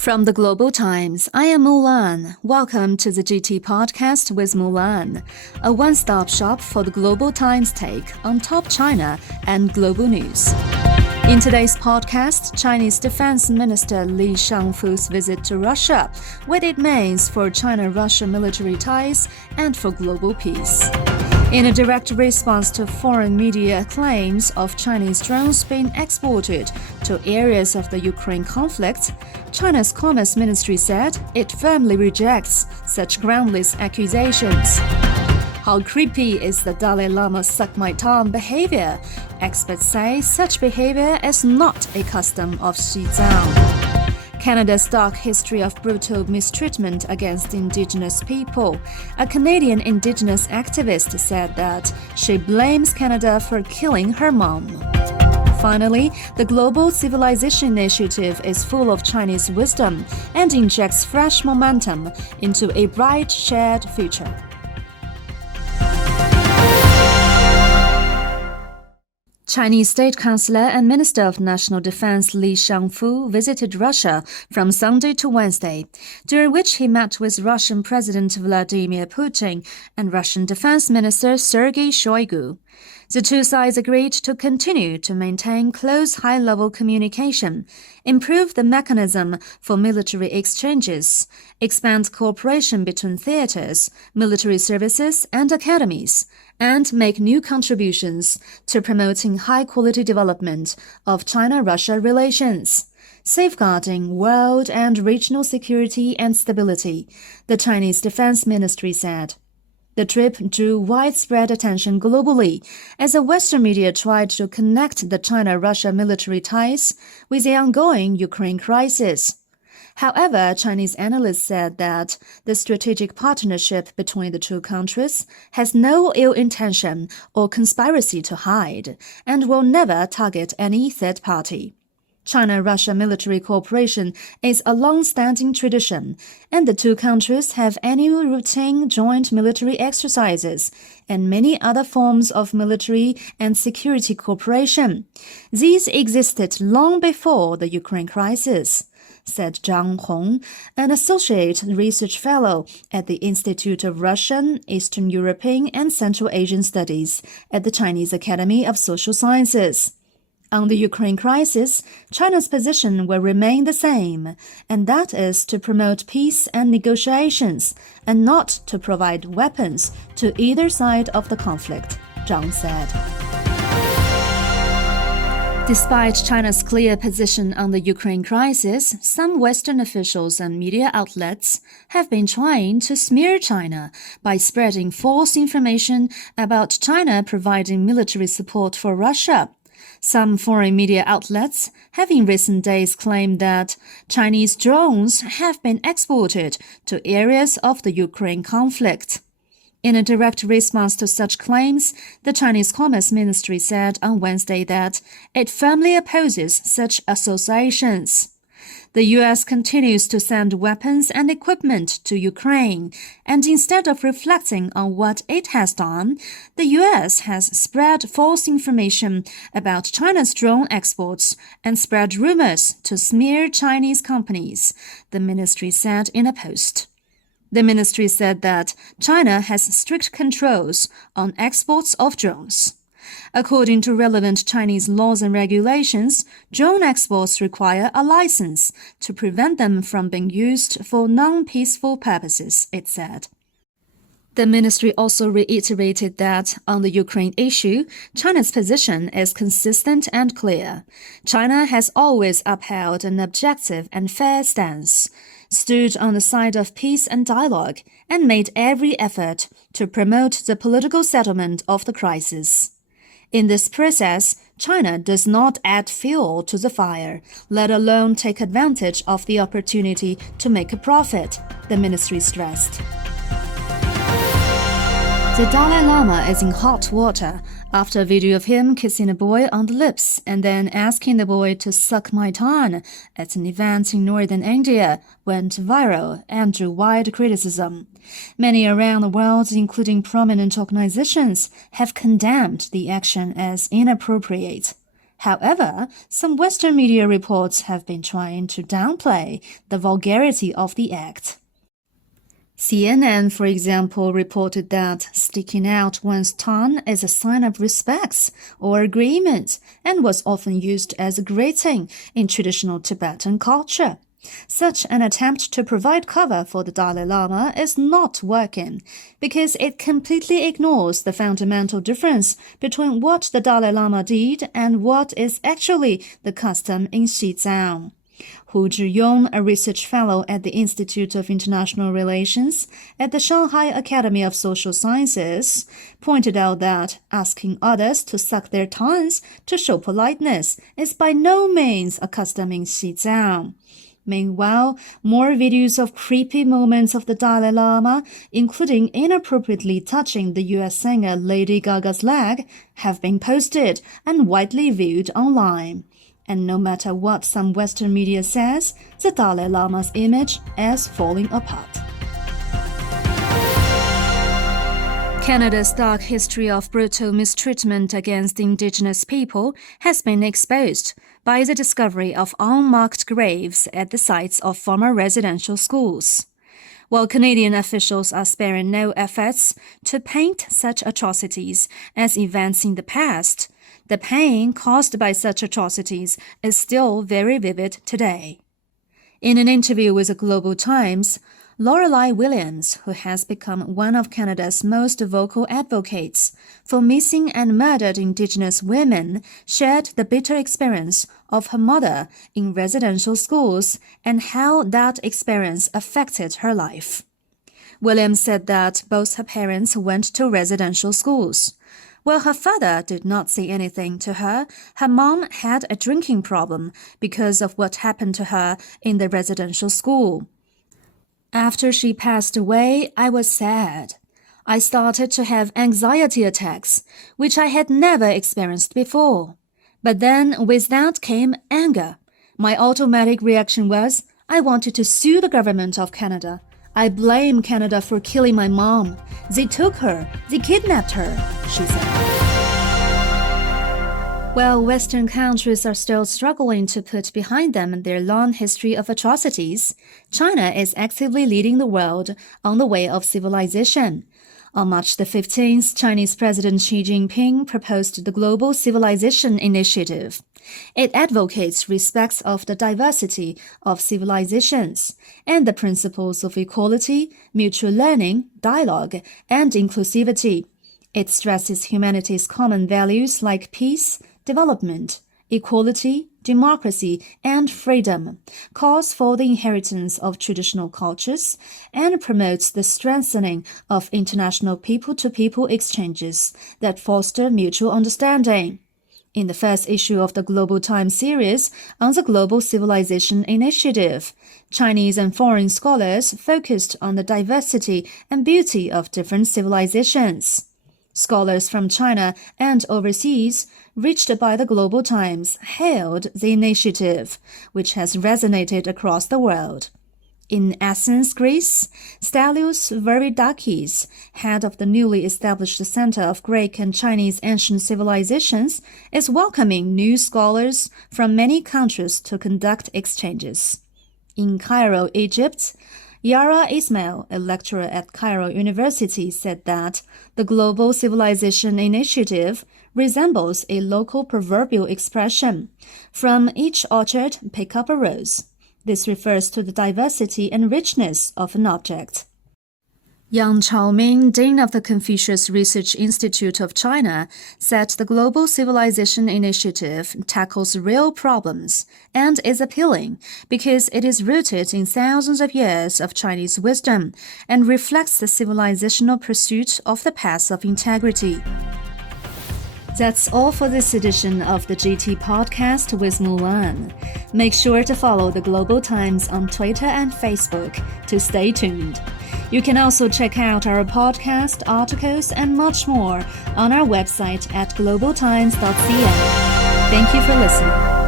From the Global Times, I am Mulan. Welcome to the GT Podcast with Mulan, a one-stop shop for the Global Times take on top China and global news. In today's podcast, Chinese Defense Minister Li Shangfu's visit to Russia, what it means for China-Russia military ties and for global peace. In a direct response to foreign media claims of Chinese drones being exported to areas of the Ukraine conflict, China's Commerce Ministry said it firmly rejects such groundless accusations. How creepy is the Dalai Lama suck-my-thumb behavior? Experts say such behavior is not a custom of Xizang. Canada's dark history of brutal mistreatment against Indigenous people. A Canadian Indigenous activist said that she blames Canada for killing her mom. Finally, the Global Civilization Initiative is full of Chinese wisdom and injects fresh momentum into a bright shared future. Chinese State Councillor and Minister of National Defense Li Shangfu visited Russia from Sunday to Wednesday, during which he met with Russian President Vladimir Putin and Russian Defense Minister Sergei Shoigu. The two sides agreed to continue to maintain close high-level communication, improve the mechanism for military exchanges, expand cooperation between theaters, military services, and academies, and make new contributions to promoting high-quality development of China-Russia relations, safeguarding world and regional security and stability, the Chinese Defense Ministry said. The trip drew widespread attention globally as the Western media tried to connect the China-Russia military ties with the ongoing Ukraine crisis. However, Chinese analysts said that the strategic partnership between the two countries has no ill intention or conspiracy to hide and will never target any third party. China-Russia military cooperation is a long-standing tradition, and the two countries have annual routine joint military exercises and many other forms of military and security cooperation. These existed long before the Ukraine crisis, said Zhang Hong, an associate research fellow at the Institute of Russian, Eastern European, and Central Asian Studies at the Chinese Academy of Social Sciences. On the Ukraine crisis, China's position will remain the same, and that is to promote peace and negotiations, and not to provide weapons to either side of the conflict, Zhang said. Despite China's clear position on the Ukraine crisis, some Western officials and media outlets have been trying to smear China by spreading false information about China providing military support for Russia. Some foreign media outlets have in recent days claimed that Chinese drones have been exported to areas of the Ukraine conflict. In a direct response to such claims, the Chinese Commerce Ministry said on Wednesday that it firmly opposes such associations. The U.S. continues to send weapons and equipment to Ukraine, and instead of reflecting on what it has done, the U.S. has spread false information about China's drone exports and spread rumors to smear Chinese companies, the ministry said in a post. The ministry said that China has strict controls on exports of drones. According to relevant Chinese laws and regulations, drone exports require a license to prevent them from being used for non-peaceful purposes, it said. The ministry also reiterated that on the Ukraine issue, China's position is consistent and clear. China has always upheld an objective and fair stance, stood on the side of peace and dialogue, and made every effort to promote the political settlement of the crisis. In this process, China does not add fuel to the fire, let alone take advantage of the opportunity to make a profit, the ministry stressed. The Dalai Lama is in hot water after a video of him kissing a boy on the lips and then asking the boy to suck my tongue at an event in northern India went viral and drew wide criticism. Many around the world, including prominent organizations, have condemned the action as inappropriate. However, some Western media reports have been trying to downplay the vulgarity of the act. CNN, for example, reported that sticking out one's tongue is a sign of respect or agreement and was often used as a greeting in traditional Tibetan culture. Such an attempt to provide cover for the Dalai Lama is not working because it completely ignores the fundamental difference between what the Dalai Lama did and what is actually the custom in Xizang. Hu Zhiyong, a research fellow at the Institute of International Relations at the Shanghai Academy of Social Sciences, pointed out that asking others to suck their tongues to show politeness is by no means a custom in Xizang. Meanwhile, more videos of creepy moments of the Dalai Lama, including inappropriately touching the U.S. singer Lady Gaga's leg, have been posted and widely viewed online. And no matter what some Western media says, the Dalai Lama's image is falling apart. Canada's dark history of brutal mistreatment against indigenous people has been exposed by the discovery of unmarked graves at the sites of former residential schools. While Canadian officials are sparing no efforts to paint such atrocities as events in the past, the pain caused by such atrocities is still very vivid today. In an interview with the Global Times, Lorelei Williams, who has become one of Canada's most vocal advocates for missing and murdered Indigenous women, shared the bitter experience of her mother in residential schools and how that experience affected her life. Williams said that both her parents went to residential schools. While her father did not say anything to her, her mom had a drinking problem because of what happened to her in the residential school. After she passed away, I was sad. I started to have anxiety attacks, which I had never experienced before. But then with that came anger. My automatic reaction was, I wanted to sue the government of Canada. I blame Canada for killing my mom. They took her. They kidnapped her, she said. While Western countries are still struggling to put behind them their long history of atrocities, China is actively leading the world on the way of civilization. On March the 15th, Chinese President Xi Jinping proposed the Global Civilization Initiative. It advocates respect of the diversity of civilizations and the principles of equality, mutual learning, dialogue, and inclusivity. It stresses humanity's common values like peace, development, equality, democracy, and freedom, calls for the inheritance of traditional cultures, and promotes the strengthening of international people-to-people exchanges that foster mutual understanding. In the first issue of the Global Times series on the Global Civilization Initiative, Chinese and foreign scholars focused on the diversity and beauty of different civilizations. Scholars from China and overseas, reached by the Global Times, hailed the initiative, which has resonated across the world. In Athens, Greece, Stelios Viridakis, head of the newly established Center of Greek and Chinese Ancient Civilizations, is welcoming new scholars from many countries to conduct exchanges. In Cairo, Egypt, Yara Ismail, a lecturer at Cairo University, said that the Global Civilization Initiative resembles a local proverbial expression, "From each orchard, pick up a rose." This refers to the diversity and richness of an object. Yang Chaoming, Dean of the Confucius Research Institute of China, said the Global Civilization Initiative tackles real problems and is appealing because it is rooted in thousands of years of Chinese wisdom and reflects the civilizational pursuit of the path of integrity. That's all for this edition of the GT Podcast with Mulan. Make sure to follow the Global Times on Twitter and Facebook to stay tuned. You can also check out our podcast, articles, and much more on our website at globaltimes.cn. Thank you for listening.